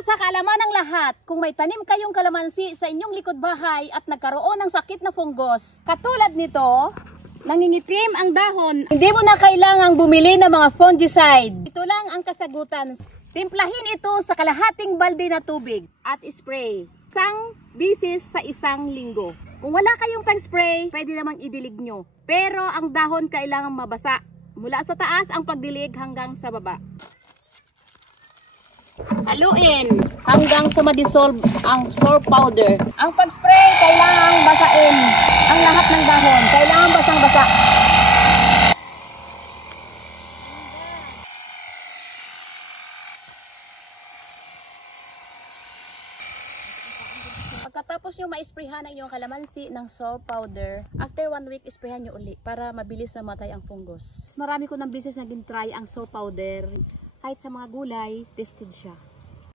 sa kaalaman ng lahat, kung may tanim kayong kalamansi sa inyong likod bahay at nagkaroon ng sakit na fungus, katulad nito, nangingitim ang dahon, hindi mo na kailangang bumili ng mga fungicide. Ito lang ang kasagutan. Timplahin ito sa kalahating balde na tubig at spray. Isang bisis sa isang linggo. Kung wala kayong pang-spray, pwede namang idilig nyo. Pero ang dahon kailangang mabasa. Mula sa taas ang pagdilig hanggang sa baba. Haluin hanggang sa ma-dissolve ang soap powder. Ang pag-spray, kailangang basain ang lahat ng dahon. Kailangan basang-basa. Pagkatapos nyo ma-sprayhan ang inyong kalamansi ng soap powder, after 1 week, sprayhan nyo uli para mabilis na matay ang fungus. Marami ko ng beses na din try ang soap powder. Kahit sa mga gulay, tested siya.